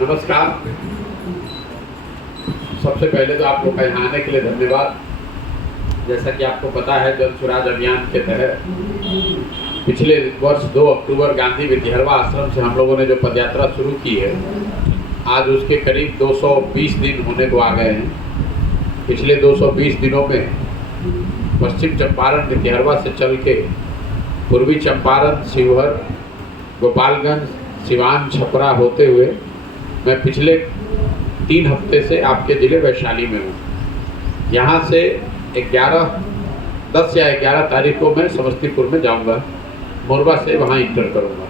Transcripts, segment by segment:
नमस्कार। सबसे पहले तो आप लोग का यहाँ आने के लिए धन्यवाद। जैसा कि आपको पता है, जल स्वराज अभियान के तहत पिछले वर्ष 2 अक्टूबर गांधी विद्यारवा आश्रम से हम लोगों ने जो पदयात्रा शुरू की है, आज उसके करीब 220 दिन होने को आ गए हैं। पिछले 220 दिनों में पश्चिम चंपारण विद्यारवा से चल के पूर्वी चंपारण, शिवहर, गोपालगंज, सिवान, छपरा होते हुए मैं पिछले 3 हफ्ते से आपके ज़िले वैशाली में हूँ। यहाँ से 10 या 11 तारीख को मैं समस्तीपुर में जाऊँगा। मोरबा से वहाँ इंटर करूँगा।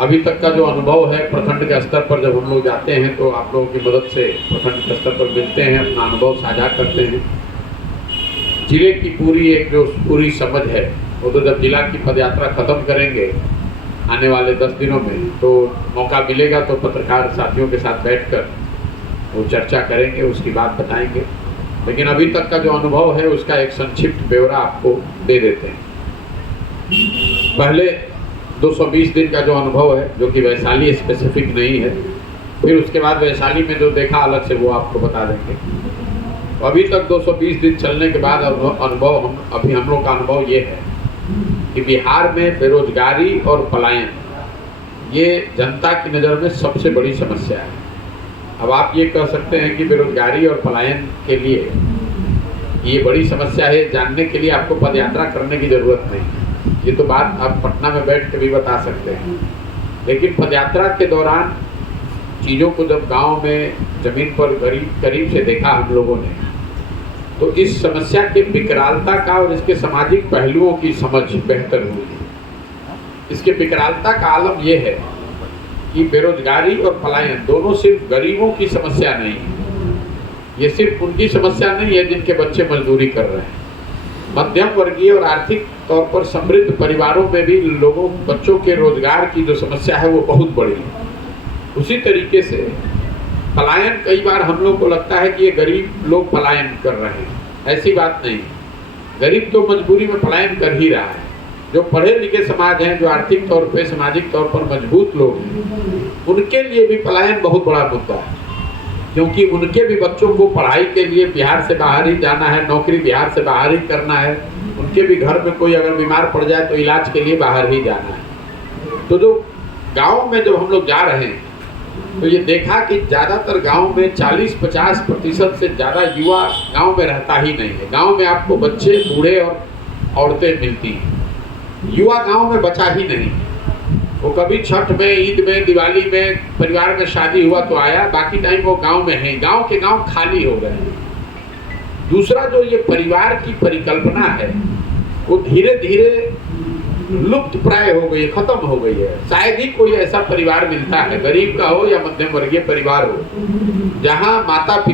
अभी तक का जो अनुभव है, प्रखंड के स्तर पर जब हम लोग जाते हैं तो आप लोगों की मदद से प्रखंड के स्तर पर मिलते हैं, अपना अनुभव साझा करते हैं। जिले की पूरी समझ है वो तो जब जिला की पदयात्रा खत्म करेंगे आने वाले 10 दिनों में, तो मौका मिलेगा तो पत्रकार साथियों के साथ बैठकर वो चर्चा करेंगे, उसकी बात बताएंगे। लेकिन अभी तक का जो अनुभव है उसका एक संक्षिप्त ब्यौरा आपको दे देते हैं। पहले 220 दिन का जो अनुभव है, जो कि वैशाली स्पेसिफिक नहीं है, फिर उसके बाद वैशाली में जो देखा अलग से वो आपको बता देंगे। तो अभी तक 220 दिन चलने के बाद हम लोग का अनुभव ये है कि बिहार में बेरोजगारी और पलायन ये जनता की नज़र में सबसे बड़ी समस्या है। अब आप ये कह सकते हैं कि बेरोजगारी और पलायन के लिए ये बड़ी समस्या है, जानने के लिए आपको पदयात्रा करने की ज़रूरत नहीं है। ये तो बात आप पटना में बैठ के भी बता सकते हैं। लेकिन पदयात्रा के दौरान चीज़ों को जब गांव में ज़मीन पर करीब से देखा हम लोगों ने, तो इस समस्या की विकरालता का और इसके सामाजिक पहलुओं की समझ बेहतर हुई। इसके विकरालता का आलम यह है कि बेरोजगारी और पलायन दोनों सिर्फ गरीबों की समस्या नहीं है। ये सिर्फ उनकी समस्या नहीं है जिनके बच्चे मजदूरी कर रहे हैं। मध्यम वर्गीय और आर्थिक तौर पर समृद्ध परिवारों में भी बच्चों के रोजगार की जो समस्या है वो बहुत बड़ी है। उसी तरीके से पलायन, कई बार हम लोग को लगता है कि ये गरीब लोग पलायन कर रहे हैं। ऐसी बात नहीं। गरीब तो मजबूरी में पलायन कर ही रहा है। जो पढ़े लिखे समाज हैं, जो आर्थिक तौर पे, सामाजिक तौर पर मजबूत लोग हैं, उनके लिए भी पलायन बहुत बड़ा मुद्दा है। क्योंकि उनके भी बच्चों को पढ़ाई के लिए बिहार से बाहर ही जाना है, नौकरी बिहार से बाहर ही करना है। उनके भी घर में कोई अगर बीमार पड़ जाए तो इलाज के लिए बाहर ही जाना है। तो जो गाँव में जब हम लोग जा रहे हैं तो ये देखा कि ज़्यादातर गांव में 40-50% से ज़्यादा युवा गांव में रहता ही नहीं है। गांव में आपको बच्चे, बूढ़े और औरतें मिलती हैं। युवा गांव में बचा ही नहीं। वो कभी छठ में, ईद में, दिवाली में, परिवार में शादी हुआ तो आया, बाकी टाइम वो गांव में है। गांव के गांव खाली हो गए हैं। दूसरा, जो ये परिवार की परिकल्पना है वो धीरे धीरे लुप्त प्राय हो गई, खत्म हो गई है। शायद ही कोई ऐसा परिवार मिलता है, गरीब का हो या मध्यम वर्गीय परिवार हो, जहां माता पिता